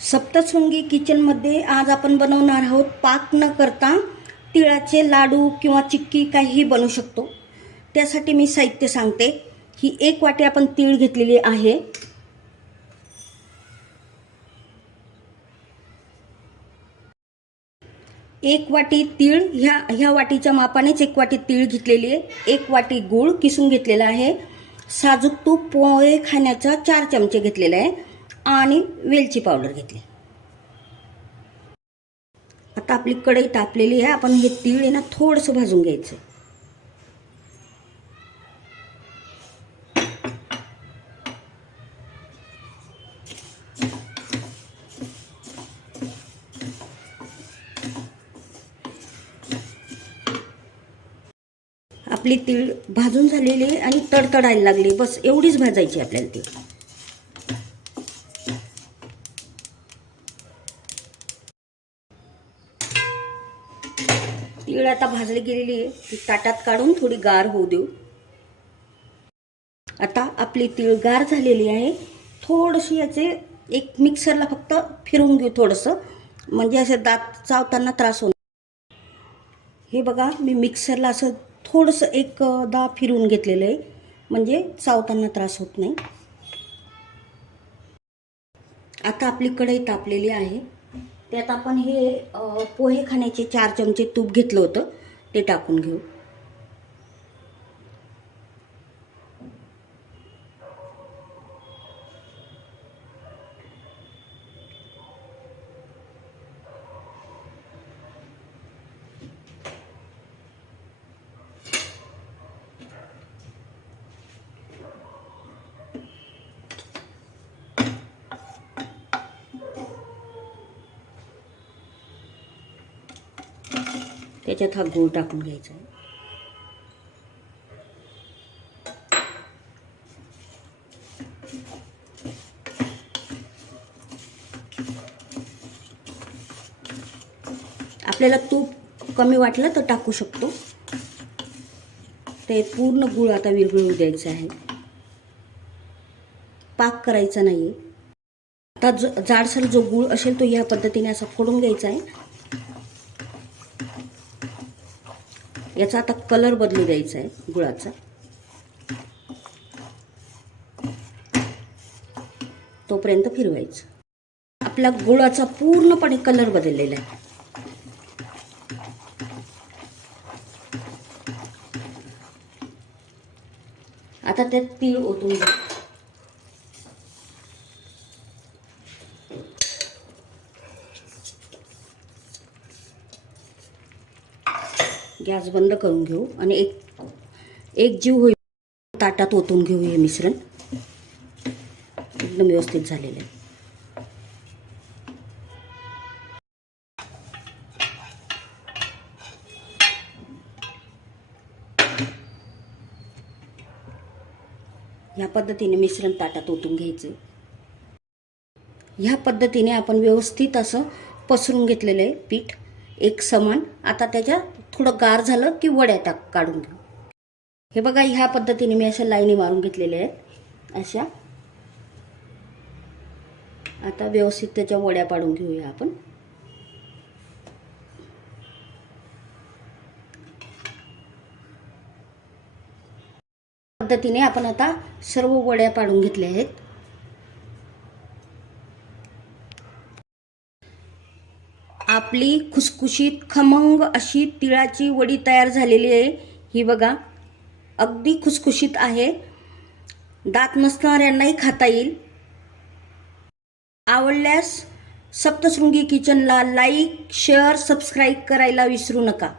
सप्तशृंगी किचनमध्ये आज आपण बनवणार आहोत पाक न करता तिळाचे लाडू किंवा चिक्की काहीही बनवू शकतो. त्यासाठी मी साहित्य सांगते. ही एक वाटी आपण तीळ घेतलेली आहे. एक वाटी तीळ ह्या ह्या वाटीच्या मापानेच एक वाटी तीळ घेतलेली आहे. एक वाटी गूळ किसून घेतलेला आहे. साजूक तूप पोहे खाण्याचा चार चमचे घेतलेला आहे. आणि वेलची पावडर घेतली. आता आपली कढई तापलेली आहे. आपण हे तीळ आहे ना थोडंसं भाजून घ्यायचं. आपली तीळ भाजून झालेली आहे आणि तडतडायला लागली बस एवढीच भाजायची आपल्याला ती. तीळ आता भाजली गेलेली आहे. ती ताटात काढून थोडी गार होऊ देऊ. आता आपली तीळ गार झालेली आहे. थोडीशी याचे एक मिक्सरला फक्त फिरवून घेऊ थोडंसं. म्हणजे असे दात चावताना त्रास होणार हे बघा मी मिक्सरला असं थोडंसं एक दा फिरवून घेतलेलं आहे. म्हणजे चावताना त्रास होत नाही. आता आपली कढई तापलेली आहे. त्यात आपण हे पोहे खाण्याचे चार चमचे तूप घेतलं होतं ते टाकून घेऊ. त्याच्यात हा गूळ टाकून घ्यायचा. आहे आपल्याला तूप कमी वाटलं तर टाकू शकतो. ते पूर्ण गूळ आता विरघळू द्यायचं आहे. पाक करायचा नाही आता ज जाडसर जो गूळ असेल तो या पद्धतीने असा फोडून घ्यायचा आहे. याचा आता कलर बदलू द्यायचा आहे गुळाचा. तोपर्यंत फिरवायचं. आपला गुळाचा पूर्णपणे कलर बदललेला आहे. आता त्यात तीळ ओतून घ्या. गॅस बंद करून घेऊ आणि एक एक जीव होईल ताटात ओतून घेऊ हे मिश्रण. एकदम व्यवस्थित झालेलं आहे. ह्या पद्धतीने मिश्रण ताटात ओतून घ्यायचं. ह्या पद्धतीने आपण व्यवस्थित असं पसरून घेतलेलं आहे पीठ एक समान. आता त्याच्या थोडं गार झालं की वड्या टाक काढून घेऊ. हे बघा ह्या पद्धतीने मी अशा लाईनी मारून घेतलेल्या आहेत. अशा. आता व्यवस्थित त्याच्या वड्या पाडून घेऊया आपण. पद्धतीने आपण आता सर्व वड्या पाडून घेतल्या आहेत. आपली खुसखुशीत खमंग अशी तिळाची वडी तयार झालेली आहे. ही बघा अगदी खुसखुशीत आहे. दात नसणाऱ्यांनाही खाता येईल. आवडल्यास सप्तशृंगी किचनला लाईक शेअर सबस्क्राईब करायला विसरू नका.